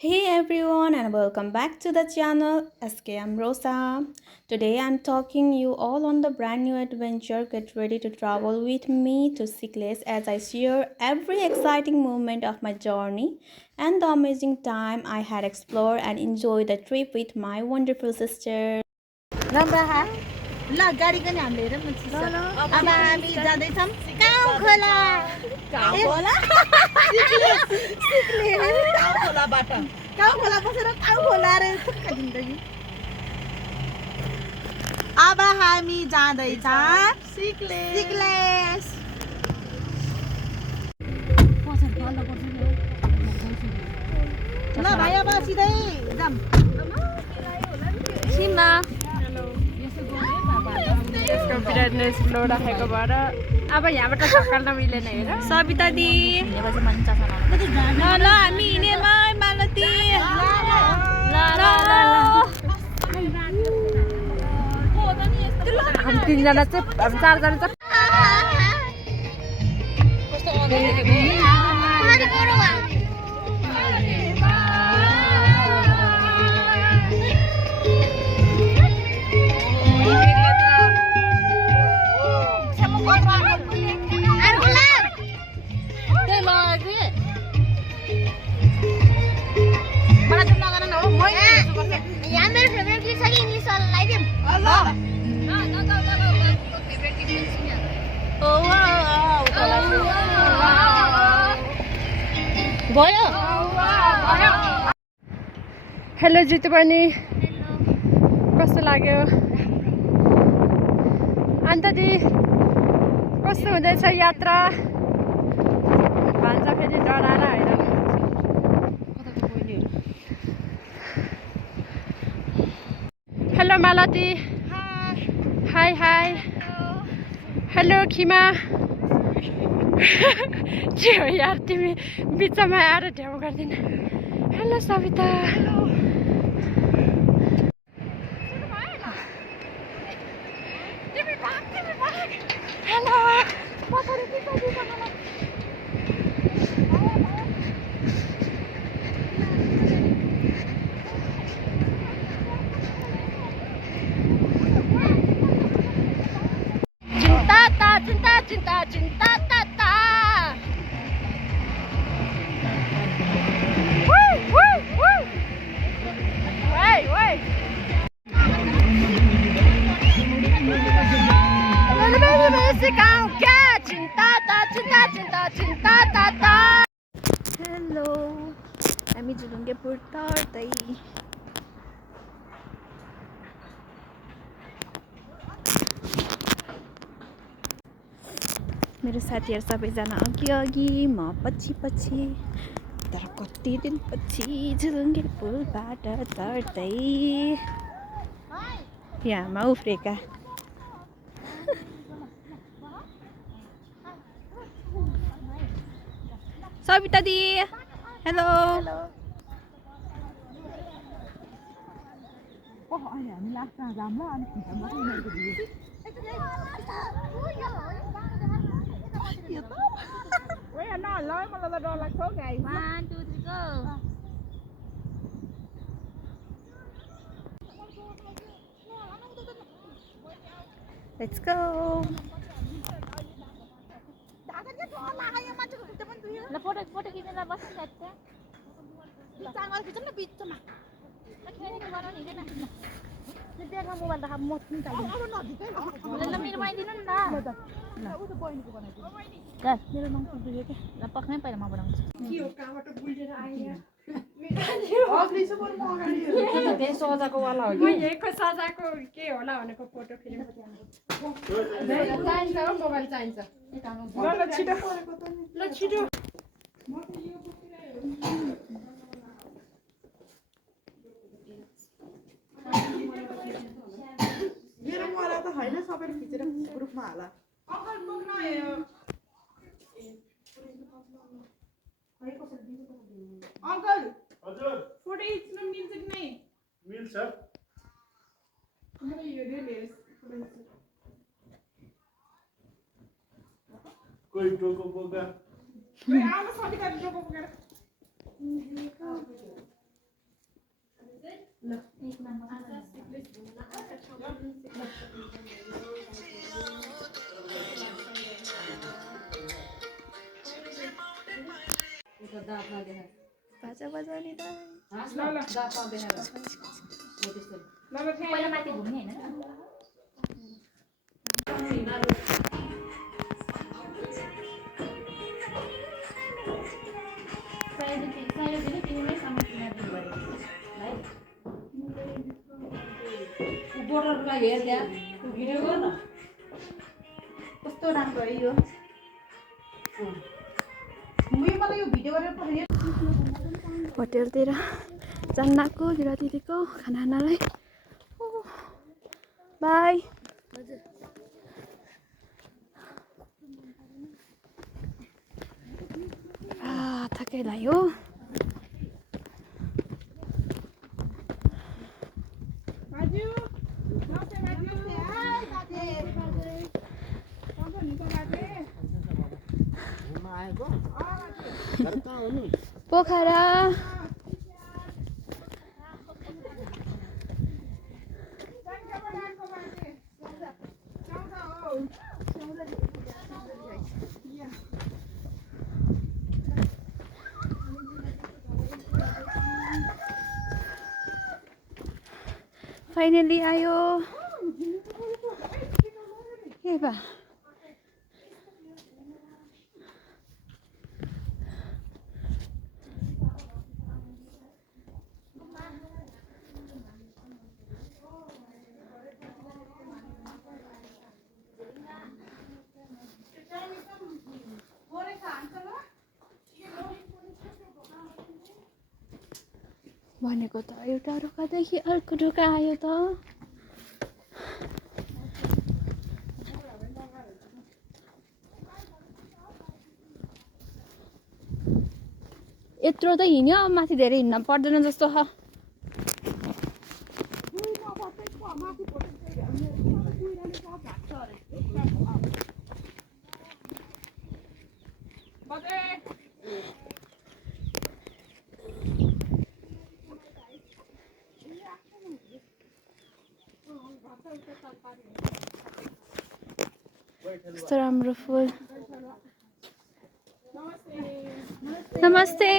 Hey everyone and welcome back to the channel SKM Rosa. Today I'm talking you all on the brand new adventure. Get ready to travel with me to Sikles as I share every exciting moment of my journey and the amazing time I had explored and enjoyed the trip with my wonderful sister. राम्रा ल गाडी पनि हामीले हेरौँ न चिसो अब हामी जाँदैछौँ गाउँ खोला गाउँ खोला बसेर गाउँ खोला अरे जिन्दगी अब हामी जाँदैछौँ सिक्लेस ल भाइ अब सिधै जाम सीमा यसको ब्राइटनेस लो राखेको भएर अब यहाँबाट सकाल्न मिलेन हेर सबिता दी ल ल हामी हिँडेमा मालती हामी तिनजना चाहिँ हामी चारजना चाहिँ यहाँ मेरो फेभरेट गीत छ कि इङ्ग्लिस वाला लगाइदिउँ भयो हेलो जितु बहिनी कस्तो लाग्यो अन्त दि कस्तो हुँदैछ यात्रा भन्छ फेरि डराएर होइन हेलो मालती हाई हाई हेलो खिमा के हो यार तिमी बिचमा आएर ढ्याउ गर्दिन hello Savita hello cinta tata Woi क्या cinta tata हेलो हामी झुलुङ्गेपुर तर्दै मेरो साथीहरू सबैजना अघि अघि म पछि पछि तर कति दिनपछि झुलुङ्गेपुरबाट तर्दै यहाँमा उफ्रेका सबिता दी हेलो हामी लास्टमा जाम ल अनि मलाई त डर लाग्छ हौ गाई 1 2 3 go लेट्स गो ल फोटो खिच्न बस्नु सक्छ चाङमा खिचौँ न बिचमा देख्न मोबाइल राख म पनि चाहियो ल मेरो बनाइदिनु नि ल मेरो नङ पुग्यो के ल पक्नै पहिला म बनाउँछु सजाको वाला हो कि यहीको सजाको के होला भनेको फोटो फिल्म चाहिन्छ हो मोबाइल चाहिन्छ ल छिटो मेरो मोबाइल त होइन सबैले खिचेर ग्रुपमा हाला अङ्कल हजुर फोटो खिच्न मिल्छ कि नै मिल्छ कोही टोको बोका आउनु सबै टोको बोकेर बाजा बजाउने त पहिला माथि घुम्ने होइन कस्तो राम्रो है यो मलाई यो भिडियो गरेर पठाइयो होटेलतिर जान्नाको दिरा दिदीको खाना खानालाई बाई थकै लाग्यो पोखरा फाइनली आयो के बा भनेको त एउटा ढोकादेखि अर्को ढोका आयो त यत्रो त हिँड्यो माथि धेरै हिँड्न पर्दैन जस्तो छ कस्तो राम्रो फुल नमस्ते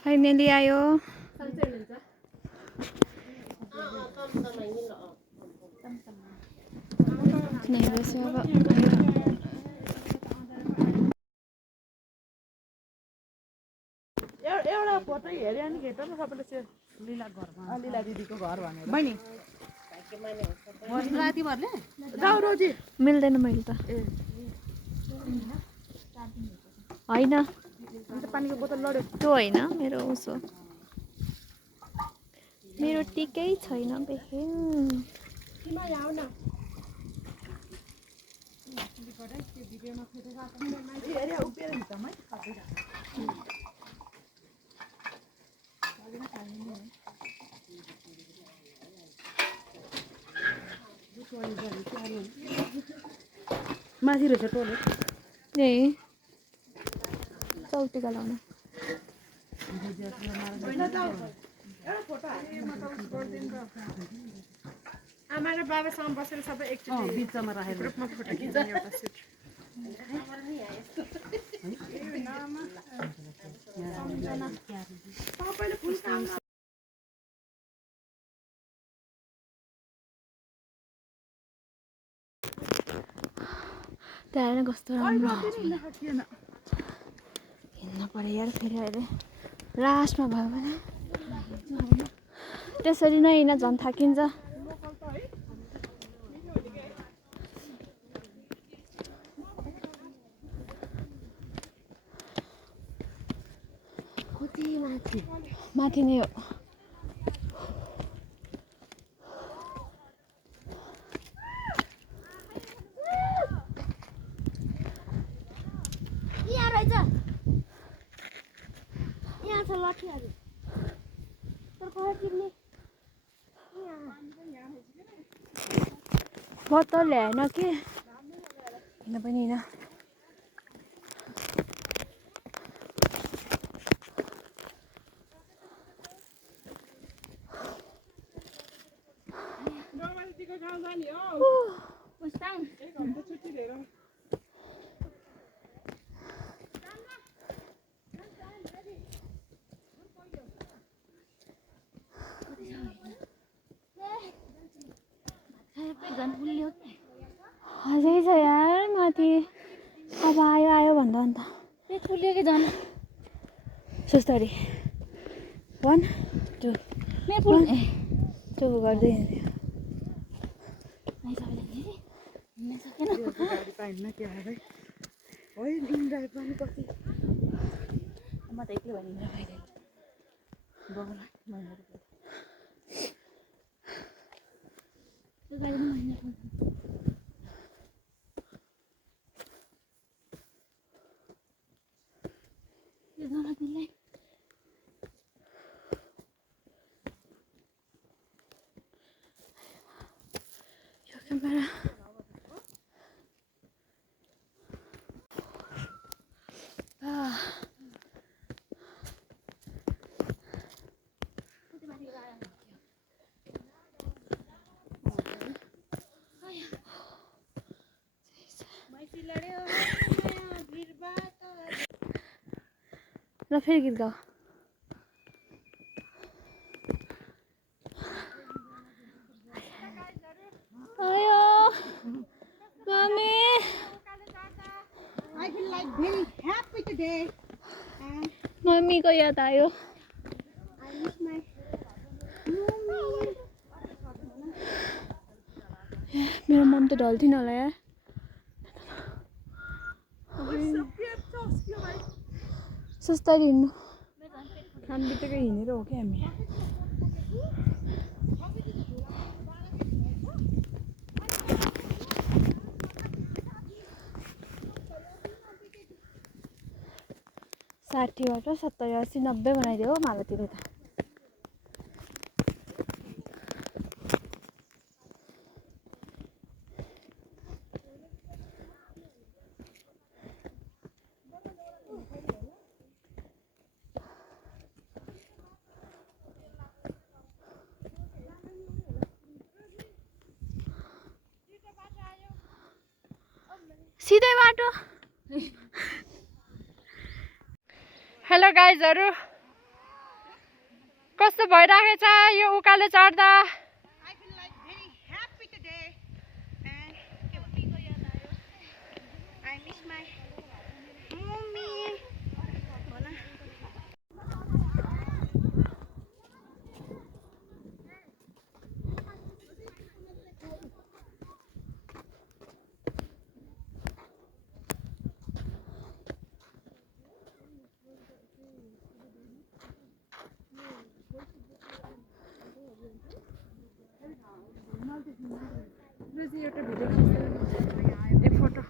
फाइनली आयो एउटा फोटो हेऱ्यो नि खेत न सबैले त्यो लीला दिदीको घर भनेर बहिनी राति भर्ने जाऊ रोजी मिल्दैन मैले त होइन पानीको बोतल लड्यो त्यो होइन मेरो उसो मेरो टिकै छैन बेहे माथि रहेछ टोइलेट ए चौतिका लाउन आमा र बाबासँग बसेर सबै एकचोटि बिचमा राखेर ग्रुपमा फोटो खिच्ने एउटा सुट त्यहाँ कस्तो राम्रो हिँड्नु पर्यो यार फेरि अहिले लास्टमा भयो भने त्यसरी नै हिँड्न झन् थाकिन्छ माथि नै हो बोतल ल्याएन कि हिँड्न पनि हिँड Mustang. पेट फुल्यो अझै छ यार माथि अब आयो आयो भन्दा अन्त पेट फुल्यो कि झन् सुस्तरी 1 2 मेरो फुल टु गर्दै हिँड्यो हिँड्न सकेन गाडी पाइन्न के हो भाइ है इन्ड्राइ पनि कति म त एक्लै भएर हिँडेर गइरहेको बाउलाई महिनाको त्यो गाडी पनि महिना यो जान दिलै यो क्यामेरा ल फेरि गीत गाऊ आयो mummy I feel like very happy today. मम्मीको याद आयो I miss my mommy. मेरो मम त ढल्थेन होला यार सुस्तरी हिँड्नु हामी बित्तिकै हिँडेर हो कि हामी साठी 70 80 90 बनाइदियो मालातिर त सिधै बाटो हेलो गाइजहरू कस्तो भइरहेको छ यो उकालो चढ्दा I feel like very happy today. I miss my mommy. एउटा भिडियो खिच्दै एक फोटो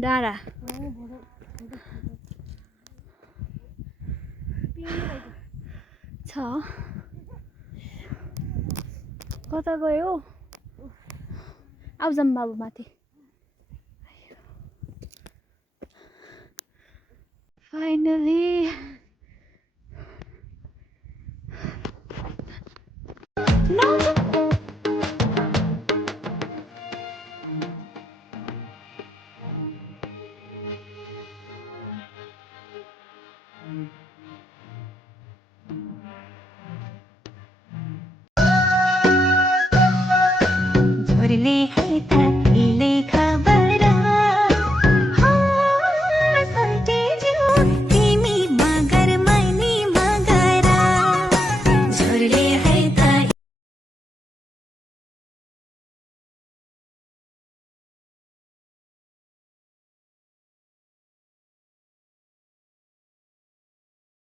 डाँडा छ कता गयो आउजम बाबु माथि फाइनली झोरीले हालेका